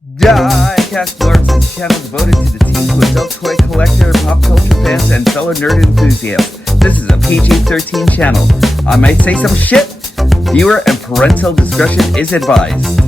Diecast Lords is a channel devoted to the team who adult toy collector, pop culture fans, and fellow nerd enthusiasts. This is a PG-13 channel. I might say some shit. Viewer and parental discretion is advised.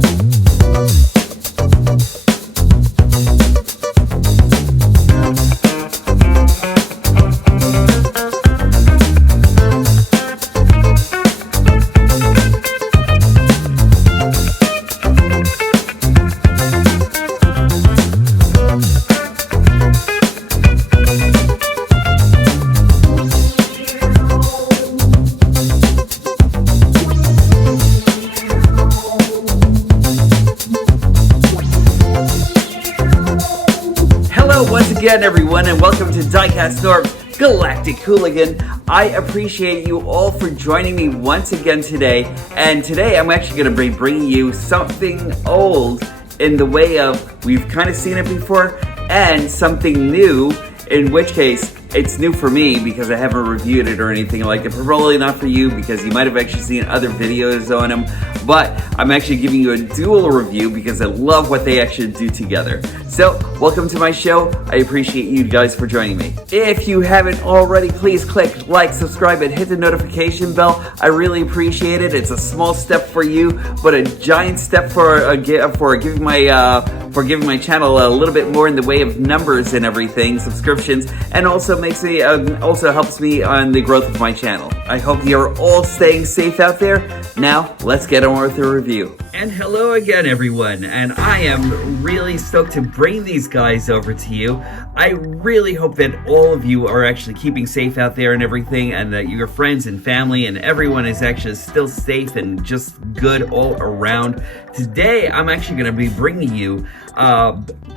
Again, everyone, and welcome to Diecast Nerdom, Galactic Hooligan. I appreciate you all for joining me once again today. And today I'm actually going to be bringing you something old in the way of we've kind of seen it before, and something new, in which case it's new for me because I haven't reviewed it or anything like it. Probably not for you because you might have actually seen other videos on them. But I'm actually giving you a dual review because I love what they actually do together. So, welcome to my show. I appreciate you guys for joining me. If you haven't already, please click like, subscribe, and hit the notification bell. I really appreciate it. It's a small step for you, but a giant step for giving my channel a little bit more in the way of numbers and everything, subscriptions, and also helps me on the growth of my channel. I hope you're all staying safe out there. Now, let's get on with the review. And hello again, everyone, and I am really stoked to bring these guys over to you. I really hope that all of you are actually keeping safe out there and everything, and that your friends and family and everyone is actually still safe and just good all around. Today, I'm actually going to be bringing you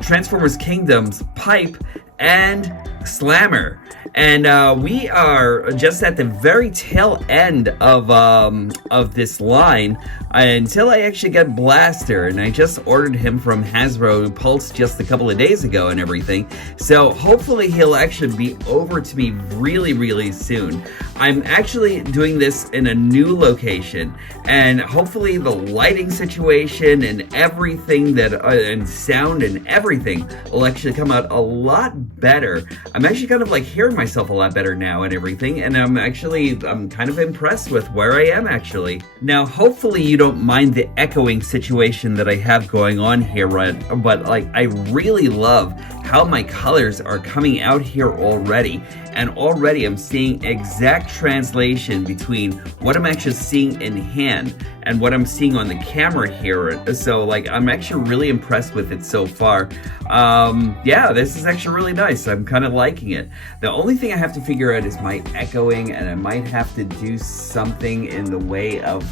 Transformers Kingdom's Pipe and Slammer. And we are just at the very tail end of this line until I actually got Blaster, and I just ordered him from Hasbro Pulse just a couple of days ago and everything. So hopefully he'll actually be over to me really, really soon. I'm actually doing this in a new location, and hopefully the lighting situation and everything and sound and everything will actually come out a lot better. I'm actually kind of like hearing myself a lot better now and everything, and I'm kind of impressed with where I am actually. Now, hopefully you don't mind the echoing situation that I have going on here, but like I really love how my colors are coming out here already, and already I'm seeing exact translation between what I'm actually seeing in hand and what I'm seeing on the camera here. So like I'm actually really impressed with it so far. Yeah, this is actually really nice. I'm kind of liking it. The only thing I have to figure out is my echoing, and I might have to do something in the way of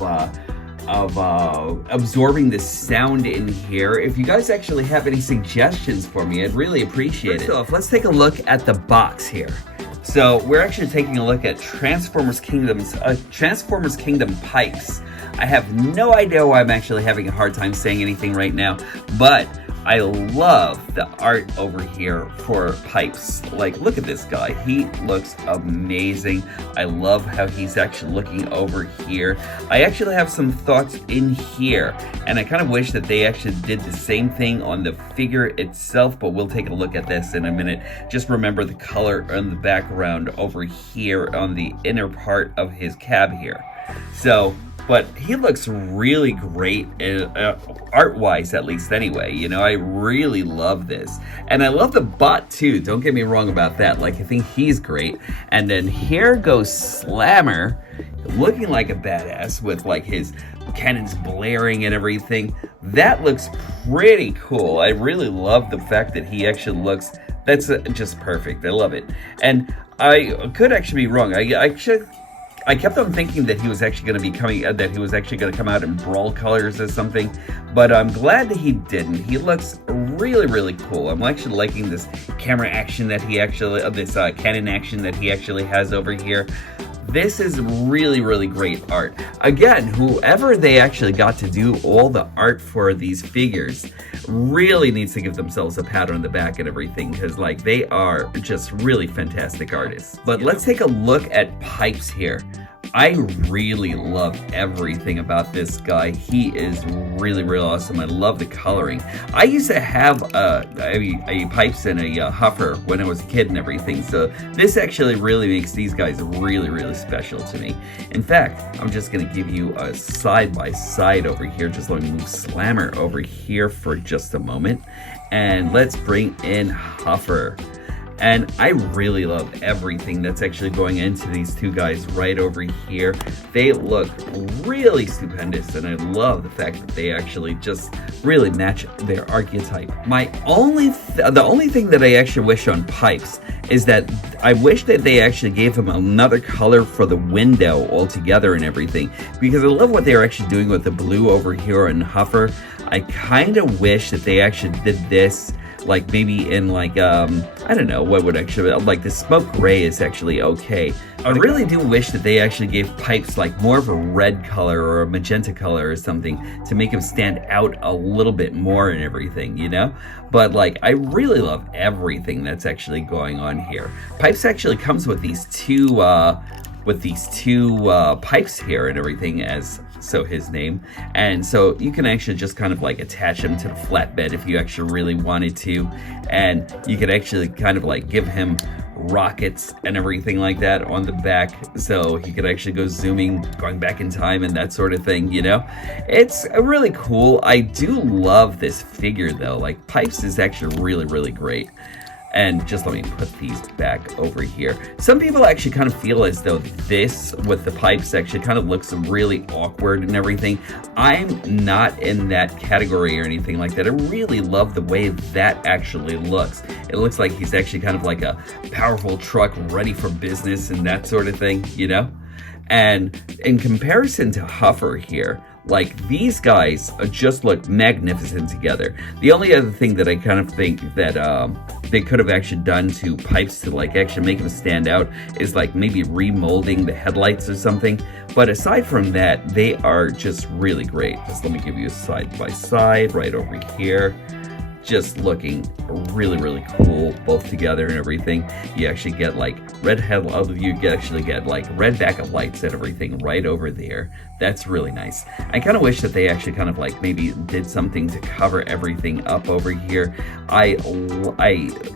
absorbing the sound in here. If you guys actually have any suggestions for me, I'd really appreciate it. First off, let's take a look at the box here. So we're actually taking a look at Transformers Kingdom Pipes. I have no idea why I'm actually having a hard time saying anything right now, but I love the art over here for Pipes. Like, look at this guy. He looks amazing. I love how he's actually looking over here. I actually have some thoughts in here, and I kind of wish that they actually did the same thing on the figure itself, but we'll take a look at this in a minute. Just remember the color on the background over here on the inner part of his cab here. So, but he looks really great, art-wise at least anyway. You know, I really love this. And I love the butt too, don't get me wrong about that. Like, I think he's great. And then here goes Slammer, looking like a badass with like his cannons blaring and everything. That looks pretty cool. I really love the fact that he actually looks, that's just perfect. I love it. And I could actually be wrong. I kept on thinking that he was actually going to be come out in brawl colors or something, but I'm glad that he didn't. He looks really, really cool. I'm actually liking this camera action that he actually, this cannon action that he actually has over here. This is really, really great art. Again, whoever they actually got to do all the art for these figures really needs to give themselves a pat on the back and everything, because like they are just really fantastic artists. But let's take a look at Pipes here. I really love everything about this guy. He is really, really awesome. I love the coloring. I used to have a pipes and a huffer when I was a kid and everything, so this actually really makes these guys really, really special to me. In fact, I'm just going to give you a side-by-side over here. Just let me move Slammer over here for just a moment, and let's bring in Huffer. And I really love everything that's actually going into these two guys right over here. They look really stupendous, and I love the fact that they actually just really match their archetype. The only thing that I actually wish on Pipes is that I wish that they actually gave him another color for the window altogether and everything, because I love what they're actually doing with the blue over here on Huffer. I kind of wish that they actually did this like maybe in like I don't know what would actually, like the smoke gray is actually okay. I really do wish that they actually gave Pipes like more of a red color or a magenta color or something to make him stand out a little bit more and everything, you know? But like, I really love everything that's actually going on here. Pipes actually comes with these two pipes here and everything, as so his name, and so you can actually just kind of like attach him to the flatbed if you actually really wanted to, and you could actually kind of like give him rockets and everything like that on the back, so he could actually go zooming, going back in time and that sort of thing, you know? It's really cool. I do love this figure though. Like, Pipes is actually really, really great. And just let me put these back over here. Some people actually kind of feel as though this with the Pipes actually kind of looks really awkward and everything. I'm not in that category or anything like that. I really love the way that actually looks. It looks like he's actually kind of like a powerful truck ready for business and that sort of thing, you know? And in comparison to Huffer here, like, these guys just look magnificent together. The only other thing that I kind of think that they could have actually done to Pipes to like actually make him stand out is like maybe remolding the headlights or something. But aside from that, they are just really great. Just let me give you a side by side right over here. Just looking really, really cool both together and everything. You actually get like red headlights, you actually get like red backup lights and everything right over there. That's really nice. I kind of wish that they actually kind of like maybe did something to cover everything up over here. I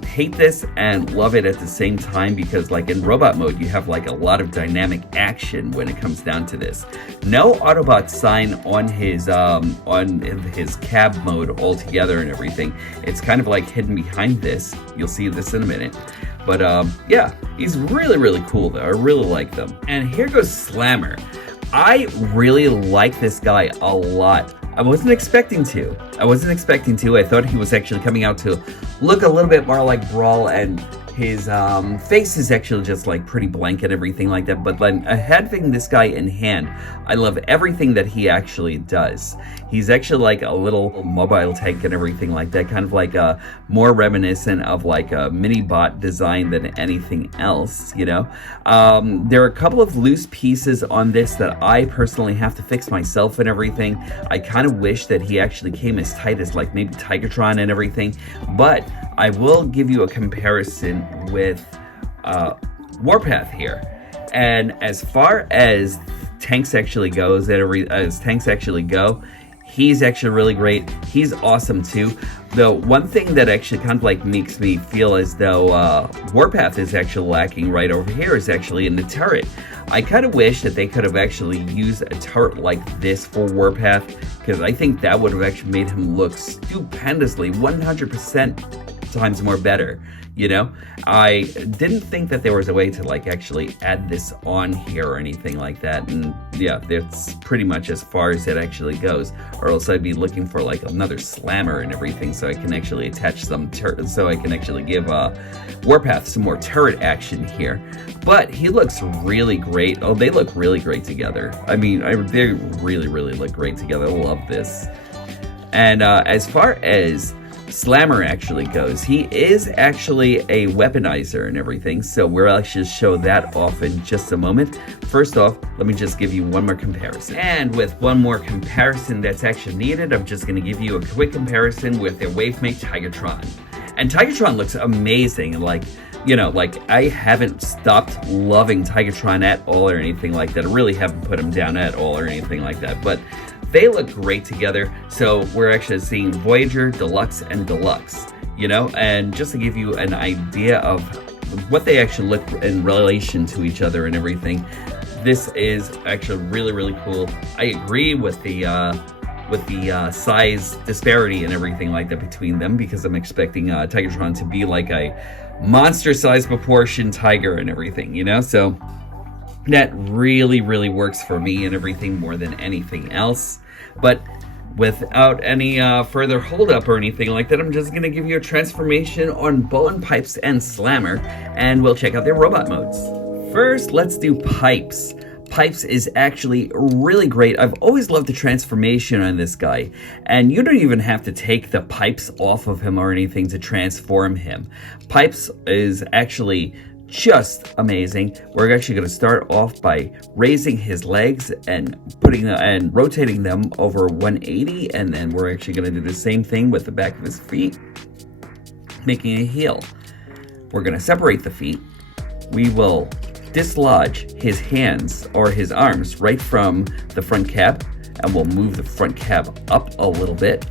hate this and love it at the same time, because like in robot mode you have like a lot of dynamic action when it comes down to this. No Autobot sign on his cab mode altogether and everything. It's kind of like hidden behind this. You'll see this in a minute. But yeah, he's really, really cool though. I really like them. And here goes Slammer. I really like this guy a lot. I wasn't expecting to. I thought he was actually coming out to look a little bit more like Brawl, and his face is actually just like pretty blank and everything like that. But then having this guy in hand, I love everything that he actually does. He's actually like a little mobile tank and everything like that, kind of like a more reminiscent of like a mini bot design than anything else, you know. There are a couple of loose pieces on this that I personally have to fix myself and everything. I kind of wish that he actually came as tight as like maybe Tigertron and everything, but I will give you a comparison with Warpath here. And as far as tanks actually goes, he's actually really great. He's awesome too. The one thing that actually kind of like makes me feel as though Warpath is actually lacking right over here is actually in the turret. I kind of wish that they could have actually used a turret like this for Warpath, because I think that would have actually made him look stupendously 100% times more better, you know? I didn't think that there was a way to like actually add this on here or anything like that, and yeah, that's pretty much as far as it actually goes, or else I'd be looking for like another Slammer and everything so I can actually attach some so I can actually give Warpath some more turret action here. But he looks really great. Oh, they look really great together. I mean, they really, really look great together. I love this. And as far as Slammer actually goes, he is actually a weaponizer and everything, so we'll actually show that off in just a moment. First off, let me just give you one more comparison. And with one more comparison that's actually needed, I'm just going to give you a quick comparison with their Wavemate Tigertron. And Tigertron looks amazing. Like, like I haven't stopped loving Tigatron at all or anything like that. I really haven't put him down at all or anything like that, but they look great together. So we're actually seeing Voyager, Deluxe, and Deluxe, and just to give you an idea of what they actually look in relation to each other and everything, this is actually really, really cool. I agree with the size disparity and everything like that between them, because I'm expecting Tigatron to be like a monster-sized proportion tiger and everything, so that really, really works for me and everything more than anything else. But without any further holdup or anything like that, I'm just going to give you a transformation on Bone, Pipes, and Slammer, and we'll check out their robot modes. First, let's do Pipes. Pipes is actually really great. I've always loved the transformation on this guy, and you don't even have to take the pipes off of him or anything to transform him. Pipes is actually just amazing. We're actually going to start off by raising his legs and rotating them over 180, and then we're actually going to do the same thing with the back of his feet, making a heel. We're going to separate the feet. We will dislodge his hands or his arms right from the front cab, and we'll move the front cab up a little bit.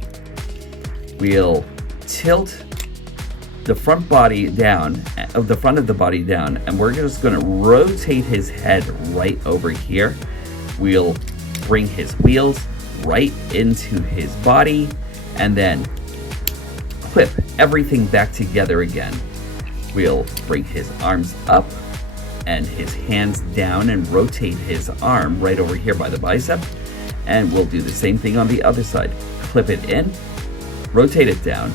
We'll tilt the front body down, the front of the body down, and we're just going to rotate his head right over here. We'll bring his wheels right into his body, and then clip everything back together again. We'll bring his arms up and his hands down and rotate his arm right over here by the bicep, and we'll do the same thing on the other side. Clip it in, rotate it down,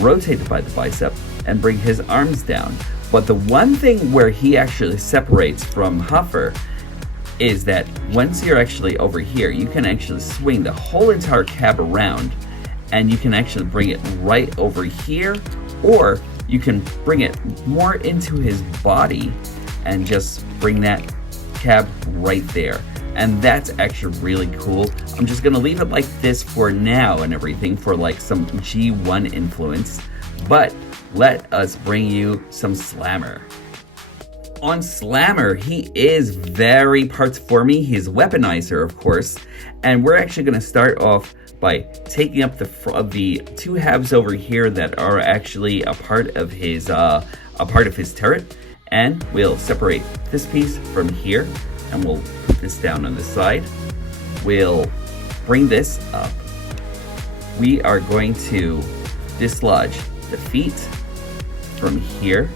rotate it by the bicep, and bring his arms down. But the one thing where he actually separates from Huffer is that once you're actually over here, you can actually swing the whole entire cab around, and you can actually bring it right over here, or you can bring it more into his body and just bring that cab right there. And that's actually really cool. I'm just gonna leave it like this for now and everything for like some G1 influence, but let us bring you some Slammer. On Slammer, he is very parts for me. He's Weaponizer, of course, and we're actually gonna start off by taking up the two halves over here that are actually a part of his turret, and we'll separate this piece from here, and we'll put this down on the side. We'll bring this up. We are going to dislodge the feet from here.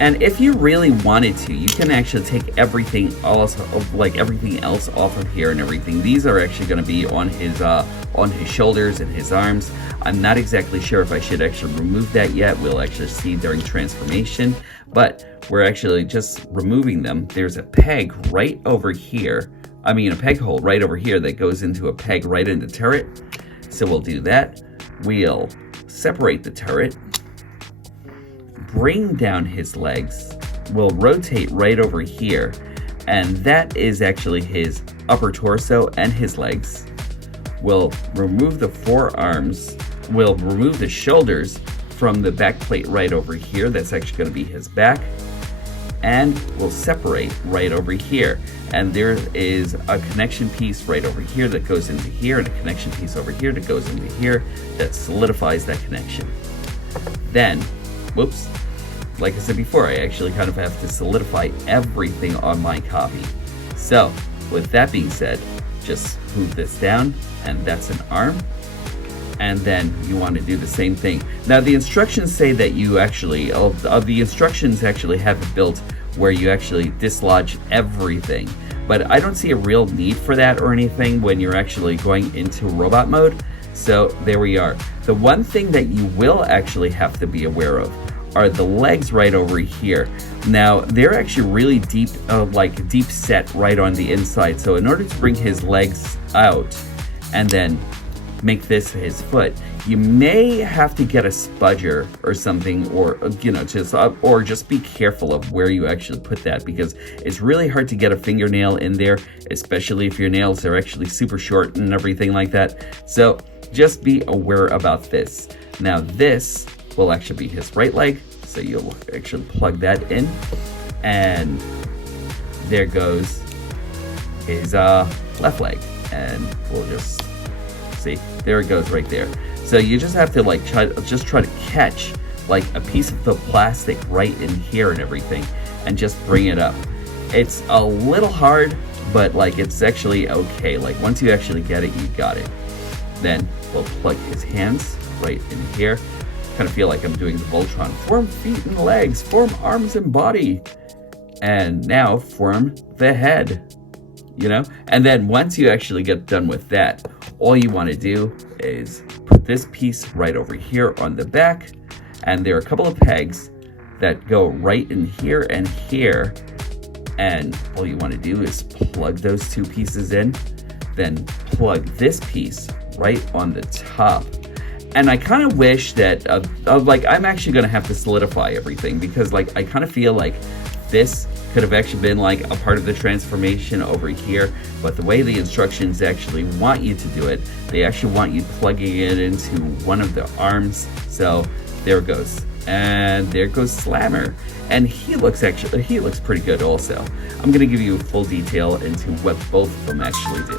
And if you really wanted to, you can actually take everything else off of here and everything. These are actually going to be on his shoulders and his arms. I'm not exactly sure if I should actually remove that yet. We'll actually see during transformation, but we're actually just removing them. There's a peg right over here. A peg hole right over here that goes into a peg right in the turret. So we'll do that. We'll separate the turret, bring down his legs. We'll rotate right over here, and that is actually his upper torso and his legs. We'll remove the forearms. We'll remove the shoulders from the back plate right over here. That's actually going to be his back. And we'll separate right over here. And there is a connection piece right over here that goes into here, and a connection piece over here that goes into here that solidifies that connection. Then, whoops, like I said before, I actually kind of have to solidify everything on my copy. So, with that being said, just move this down, and that's an arm. And then you want to do the same thing. Now the instructions say that you actually, the instructions actually have it built where you actually dislodge everything. But I don't see a real need for that or anything when you're actually going into robot mode. So there we are. The one thing that you will actually have to be aware of are the legs right over here. Now they're actually really deep, deep set right on the inside. So in order to bring his legs out and then make this his foot, you may have to get a spudger or something, or just be careful of where you actually put that, because it's really hard to get a fingernail in there, especially if your nails are actually super short and everything like that. So just be aware about this. Now this will actually be his right leg, So you'll actually plug that in, and there goes his left leg, and we'll just see, there it goes right there. So you just have to like try to catch like a piece of the plastic right in here and everything, and just bring it up. It's a little hard, but like it's actually okay. Like once you actually get it, you got it. Then we'll plug his hands right in here. Kind of feel like I'm doing the Voltron. Form feet and legs, form arms and body, and now form the head. You know, and then once you actually get done with that, all you want to do is put this piece right over here on the back, and there are a couple of pegs that go right in here and here, and all you want to do is plug those two pieces in, then plug this piece right on the top. And I kind of wish that like I'm actually going to have to solidify everything, because like I kind of feel like this could have actually been like a part of the transformation over here, but the way the instructions actually want you to do it, they actually want you plugging it into one of the arms. So there it goes, and there goes Slammer, and he looks pretty good also. I'm gonna give you a full detail into what both of them actually do.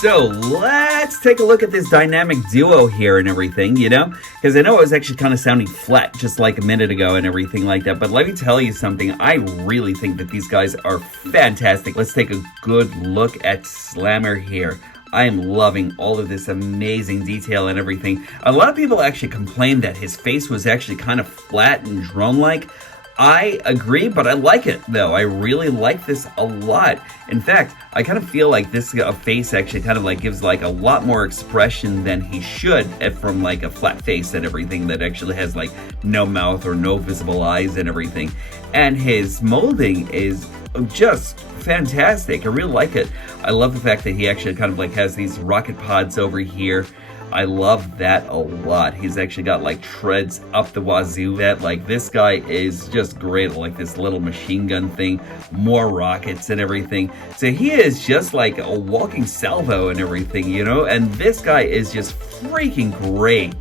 So let's take a look at this dynamic duo here and everything, you know? Because I know it was actually kind of sounding flat just like a minute ago and everything like that. But let me tell you something. I really think that these guys are fantastic. Let's take a good look at Slammer here. I am loving all of this amazing detail and everything. A lot of people actually complained that his face was actually kind of flat and drone-like. I agree, but I like it though. I really like this a lot. In fact, I kind of feel like this face actually kind of like gives like a lot more expression than he should from like a flat face and everything that actually has like no mouth or no visible eyes and everything. And his molding is just fantastic. I really like it. I love the fact that he actually kind of like has these rocket pods over here. I love that a lot. He's actually got like treads up the wazoo. That like this guy is just great. Like this little machine gun thing, more rockets and everything. So he is just like a walking salvo and everything, you know. And this guy is just freaking great.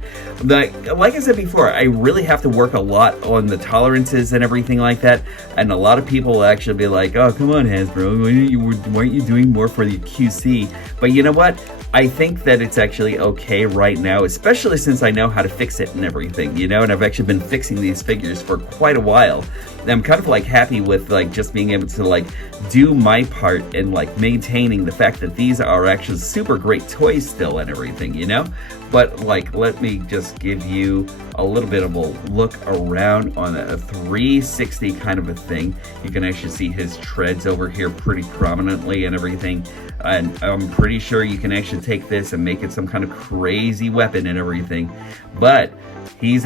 Like I said before, I really have to work a lot on the tolerances and everything like that. And a lot of people will actually be like, "Oh, come on, Hasbro, why aren't you doing more for the QC?" But you know what? I think that it's actually okay right now, especially since I know how to fix it and everything, you know, and I've actually been fixing these figures for quite a while. And I'm kind of like happy with like just being able to like do my part in like maintaining the fact that these are actually super great toys still and everything, you know. But like, let me just give you a little bit of a look around on a 360 kind of a thing. You can actually see his treads over here pretty prominently and everything. And I'm pretty sure you can actually take this and make it some kind of crazy weapon and everything. But he's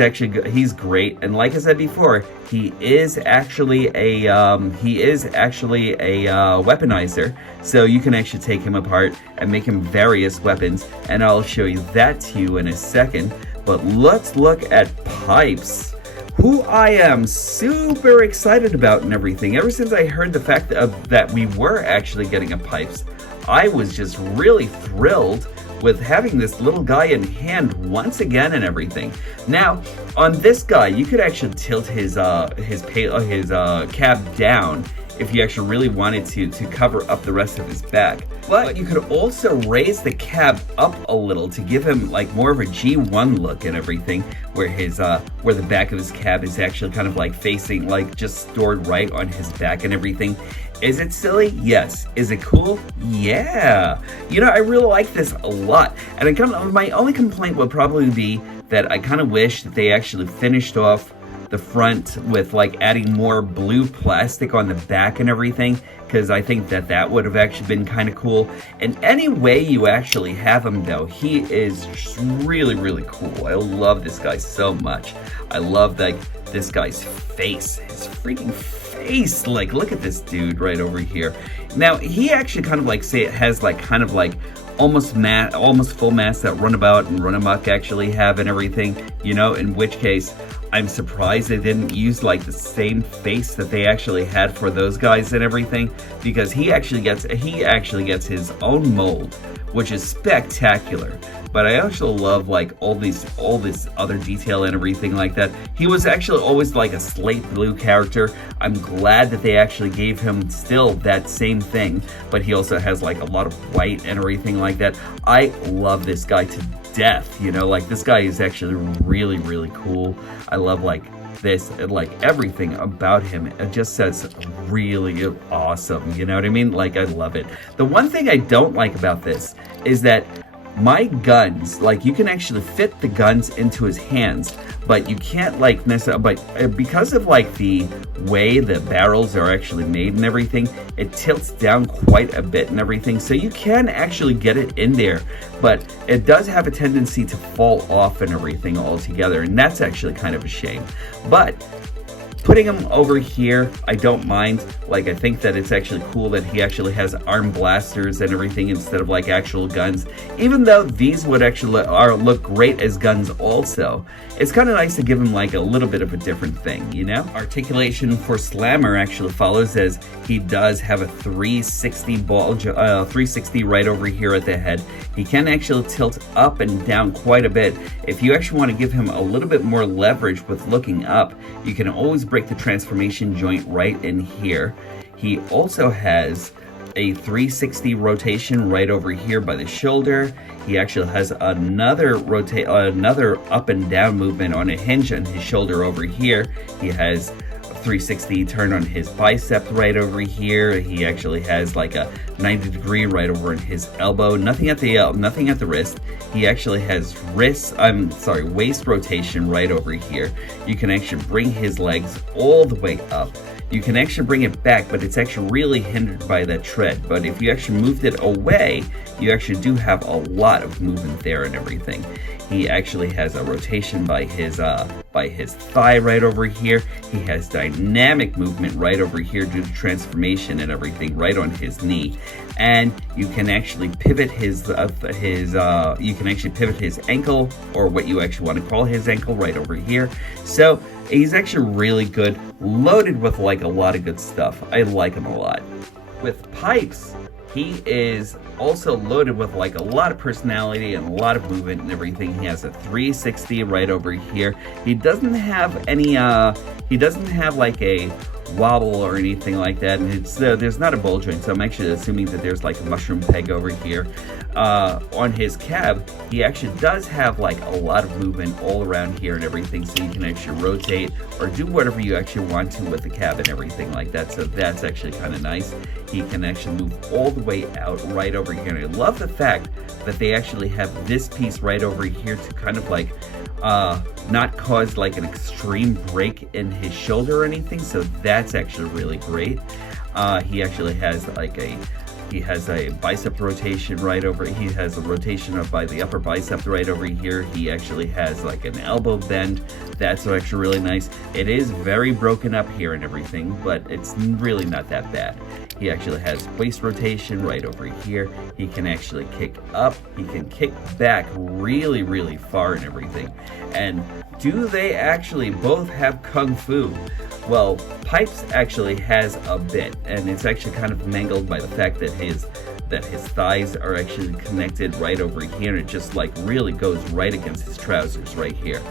great, and like I said before, he is actually a weaponizer. So you can actually take him apart and make him various weapons, and I'll show you that to you in a second. But let's look at Pipes, who I am super excited about and everything. Ever since I heard the fact that we were actually getting a Pipes, I was just really thrilled with having this little guy in hand once again and everything. Now, on this guy, you could actually tilt his cab down if you actually really wanted to cover up the rest of his back. But you could also raise the cab up a little to give him like more of a G1 look and everything, where where the back of his cab is actually kind of like facing, like just stored right on his back and everything. Is it silly? Yes. Is it cool? Yeah. You know, I really like this a lot. And my only complaint would probably be that I kind of wish that they actually finished off the front with like adding more blue plastic on the back and everything, because I think that would have actually been kind of cool. And any way you actually have him though, he is just really, really cool. I love this guy so much. I love like this guy's face, his freaking face. Like, look at this dude right over here. Now he actually kind of like has like kind of like almost full mass that Runabout and Runamuck actually have and everything, you know, in which case I'm surprised they didn't use like the same face that they actually had for those guys and everything, because he actually gets his own mold, which is spectacular. but I also love like all this other detail and everything like that. He was actually always like a slate blue character. I'm glad that they actually gave him still that same thing, but he also has like a lot of white and everything like that. I love this guy to death, you know, like this guy is actually really, really cool. I love like this, like everything about him, it just says really awesome, you know what I mean? Like I love it. The one thing I don't like about this is that my guns, like you can actually fit the guns into his hands, but you can't like necessarily, but because of like the way the barrels are actually made and everything, it tilts down quite a bit and everything, so you can actually get it in there, but it does have a tendency to fall off and everything altogether, and that's actually kind of a shame. But putting him over here, I don't mind. Like, I think that it's actually cool that he actually has arm blasters and everything instead of like actual guns. Even though these would actually look great as guns also, it's kind of nice to give him like a little bit of a different thing, you know? Articulation for Slammer actually follows, as he does have a 360 bulge, 360 right over here at the head. He can actually tilt up and down quite a bit. If you actually want to give him a little bit more leverage with looking up, you can always break the transformation joint right in here. He also has a 360 rotation right over here by the shoulder. He actually has another up and down movement on a hinge on his shoulder over here. He has 360 turn on his bicep right over here. He actually has like a 90-degree right over in his elbow. Nothing at the wrist. He actually has waist rotation right over here. You can actually bring his legs all the way up. You can actually bring it back, but it's actually really hindered by that tread. But if you actually moved it away, you actually do have a lot of movement there and everything. He actually has a rotation by his thigh right over here. He has dynamic movement right over here due to transformation and everything right on his knee. And you can actually pivot his ankle, or what you actually want to call his ankle, right over here. So he's actually really good, loaded with like a lot of good stuff. I like him a lot. With Pipes, he is also loaded with like a lot of personality and a lot of movement and everything. He has a 360 right over here. He doesn't have any, he doesn't have like a wobble or anything like that, and it's there's not a ball joint, so I'm actually assuming that there's like a mushroom peg over here. On his cab, he actually does have like a lot of movement all around here and everything, so you can actually rotate or do whatever you actually want to with the cab and everything like that, so that's actually kind of nice. He can actually move all the way out right over here, and I love the fact that they actually have this piece right over here to kind of like not cause like an extreme break in his shoulder or anything, so that's actually really great. He actually has like he has a bicep rotation right over, he has a rotation up by the upper bicep right over here. He actually has like an elbow bend. That's actually really nice. It is very broken up here and everything, but it's really not that bad. He actually has waist rotation right over here. He can actually kick up. He can kick back really, really far and everything. And do they actually both have Kung Fu? Well, Pipes actually has a bit, and it's actually kind of mangled by the fact that his thighs are actually connected right over here, and it just like really goes right against his trousers right here.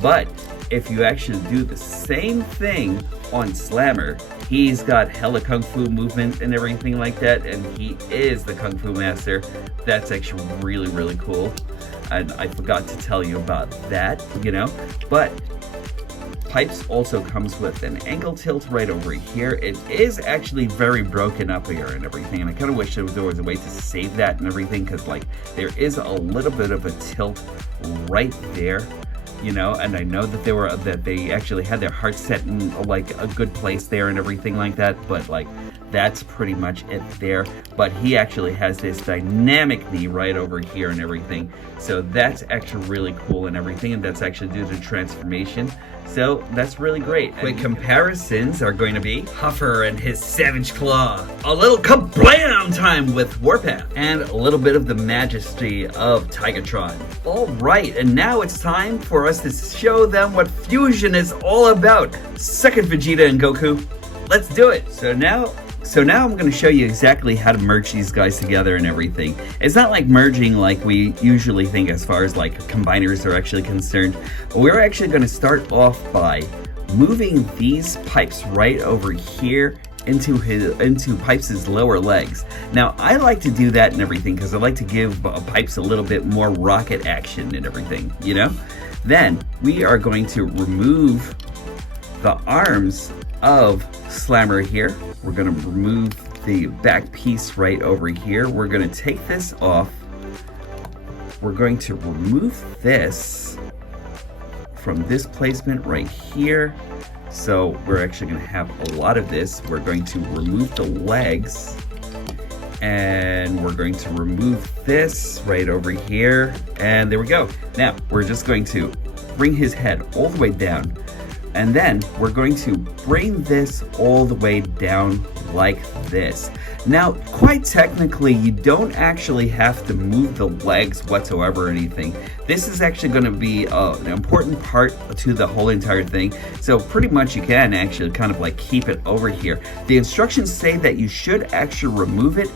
But if you actually do the same thing on Slammer, he's got hella Kung Fu movement and everything like that, and he is the Kung Fu master. That's actually really, really cool. And I forgot to tell you about that, you know, but Pipes also comes with an ankle tilt right over here. It is actually very broken up here and everything, and I kind of wish there was a way to save that and everything, because like there is a little bit of a tilt right there, you know, and I know that they actually had their heart set in like a good place there and everything like that, but like that's pretty much it there. But he actually has this dynamic knee right over here and everything, so that's actually really cool and everything, and that's actually due to transformation, so that's really great. Quick comparisons are going to be Huffer and his Savage Claw, a little kablam time with Warpath, and a little bit of the majesty of Tigatron. Alright, and now it's time for us to show them what Fusion is all about. Second Vegeta and Goku, let's do it. So now So now I'm going to show you exactly how to merge these guys together and everything. It's not like merging like we usually think as far as like combiners are actually concerned. We're actually going to start off by moving these pipes right over here into Pipes' lower legs. Now I like to do that and everything because I like to give Pipes a little bit more rocket action and everything, you know? Then we are going to remove the arms of Slammer here. We're going to remove the back piece right over here. We're going to take this off. We're going to remove this from this placement right here. So we're actually going to have a lot of this. We're going to remove the legs, and we're going to remove this right over here. And there we go. Now we're just going to bring his head all the way down. And then we're going to bring this all the way down like this. Now, quite technically, you don't actually have to move the legs whatsoever or anything. This is actually going to be an important part to the whole entire thing. So pretty much you can actually kind of like keep it over here. The instructions say that you should actually remove it.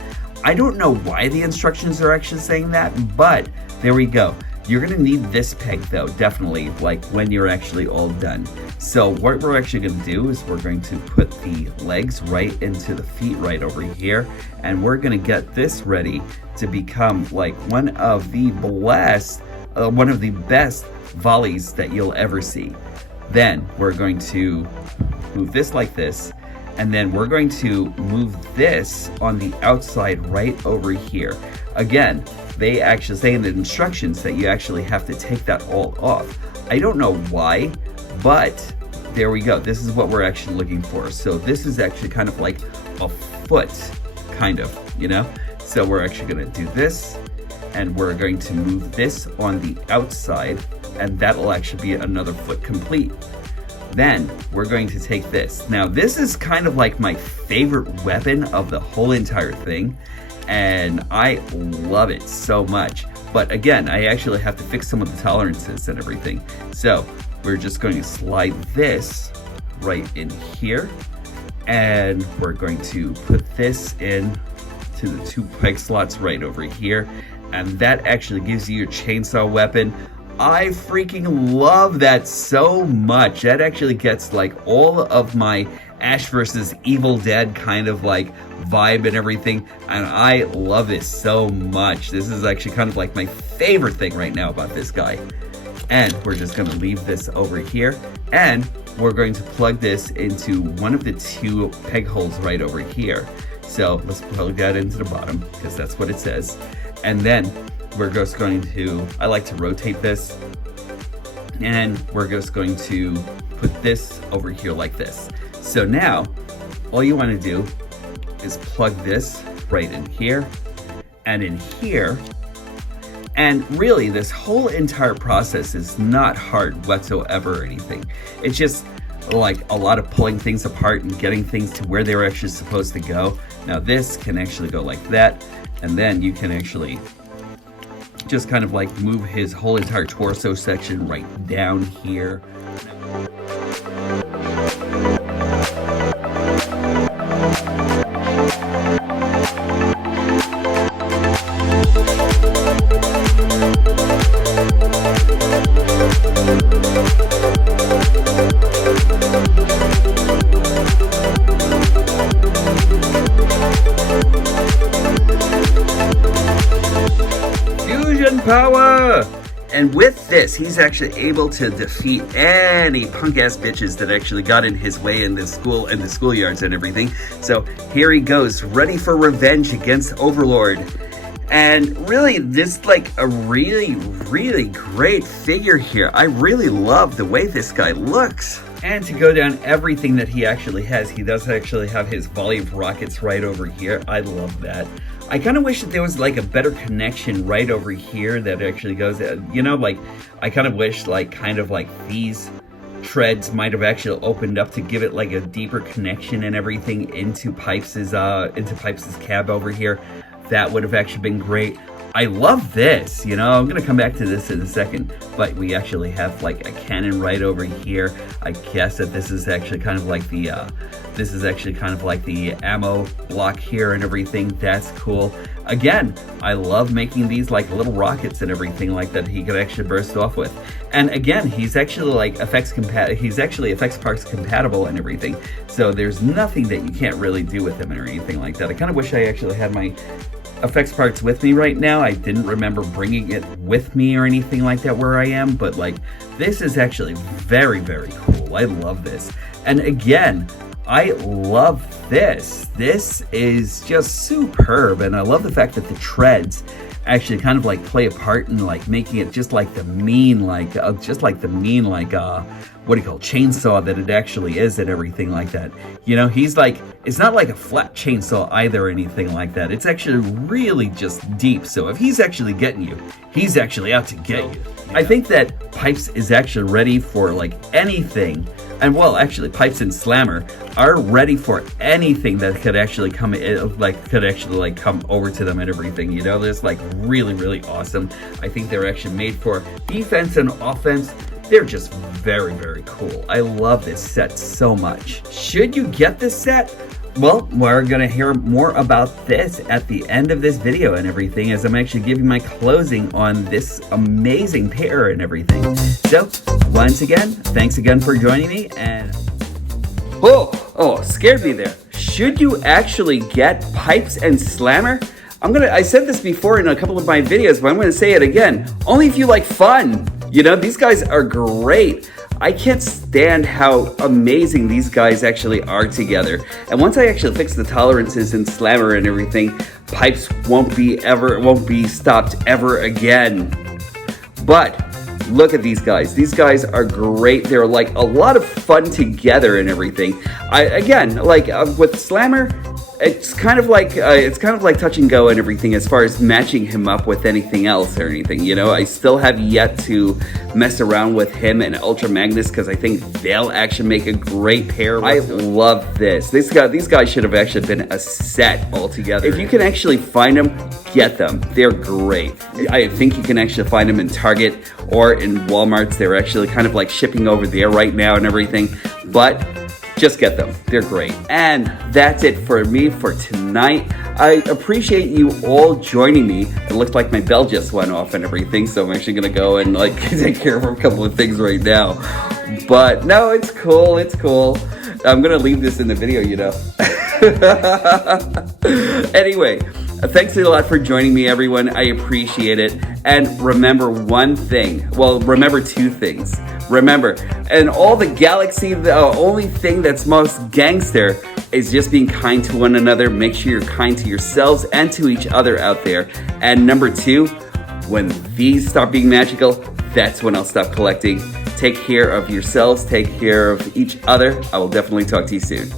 I don't know why the instructions are actually saying that, but there we go. You're going to need this peg though, definitely, like when you're actually all done. So what we're actually going to do is we're going to put the legs right into the feet right over here, and we're going to get this ready to become like one of the best volleys that you'll ever see. Then we're going to move this like this, and then we're going to move this on the outside right over here. Again, they actually say in the instructions that you actually have to take that all off. I don't know why, but there we go. This is what we're actually looking for. So this is actually kind of like a foot, kind of, you know? So we're actually gonna do this, and we're going to move this on the outside, and that'll actually be another foot complete. Then we're going to take this. Now this is kind of like my favorite weapon of the whole entire thing, and I love it so much. But again, I actually have to fix some of the tolerances and everything. So we're just going to slide this right in here, and we're going to put this in to the 2 peg slots right over here, and that actually gives you your chainsaw weapon. I freaking love that so much. That actually gets like all of my Ash versus Evil Dead kind of like vibe and everything, and I love this so much. This is actually kind of like my favorite thing right now about this guy. And we're just going to leave this over here, and we're going to plug this into one of the 2 peg holes right over here. So let's plug that into the bottom because that's what it says. And then we're just going to, I like to rotate this, and we're just going to put this over here like this. So now all you want to do is plug this right in here and in here. And really, this whole entire process is not hard whatsoever or anything. It's just like a lot of pulling things apart and getting things to where they're actually supposed to go. Now this can actually go like that, and then you can actually just kind of like move his whole entire torso section right down here. Power! And with this, he's actually able to defeat any punk-ass bitches that actually got in his way in the school and the schoolyards and everything. So here he goes, ready for revenge against Overlord. And really, this like a really, really great figure here. I really love the way this guy looks. And to go down everything that he actually has, he does actually have his volley of rockets right over here. I love that. I kind of wish that there was like a better connection right over here that actually goes, you know, like I kind of wish like kind of like these treads might have actually opened up to give it like a deeper connection and everything into Pipes' cab over here. That would have actually been great. I love this, you know, I'm gonna come back to this in a second, but we actually have like a cannon right over here. I guess that this is actually kind of like the ammo block here and everything. That's cool. Again, I love making these like little rockets and everything like that he could actually burst off with. And again, he's actually like he's actually effects parts compatible and everything. So there's nothing that you can't really do with him or anything like that. I kind of wish I actually had my effects parts with me right now. I didn't remember bringing it with me or anything like that where I am, but like this is actually very, very cool. I love this. And again, I love this. This is just superb, and I love the fact that the treads actually kind of like play a part in like making it just like the mean what do you call it, chainsaw that it actually is and everything like that. You know, he's like, it's not like a flat chainsaw either or anything like that. It's actually really just deep. So if he's actually getting you, he's actually out to get you. I think that Pipes is actually ready for like anything. And well, actually, Pipes and Slammer are ready for anything that could actually come come over to them and everything. You know, they're like really, really awesome. I think they're actually made for defense and offense. They're just very, very cool. I love this set so much. Should you get this set? Well, we're gonna hear more about this at the end of this video and everything, as I'm actually giving my closing on this amazing pair and everything. So, once again, thanks again for joining me, and... Oh, scared me there. Should you actually get Pipes and Slammer? I said this before in a couple of my videos, but I'm gonna say it again. Only if you like fun. You know, these guys are great. I can't stand how amazing these guys actually are together. And once I actually fix the tolerances in Slammer and everything, Pipes won't be stopped ever again. But look at these guys. These guys are great. They're like a lot of fun together and everything. With Slammer, it's kind of like touch and go and everything as far as matching him up with anything else or anything. You know, I still have yet to mess around with him and Ultra Magnus because I think they'll actually make a great pair. I love this. These guys should have actually been a set altogether. If you can actually find them, get them. They're great. I think you can actually find them in Target or in Walmart's. They're actually kind of like shipping over there right now and everything. But just get them. They're great. And that's it for me for tonight. I appreciate you all joining me. It looks like my bell just went off and everything, so I'm actually gonna go and like take care of a couple of things right now. But no, it's cool. It's cool. I'm gonna leave this in the video, you know. Anyway, thanks a lot for joining me, everyone. I appreciate it. And remember one thing. Well, remember two things. Remember, in all the galaxy, the only thing that's most gangster is just being kind to one another. Make sure you're kind to yourselves and to each other out there. And number two, when these start being magical, that's when I'll stop collecting. Take care of yourselves. Take care of each other. I will definitely talk to you soon.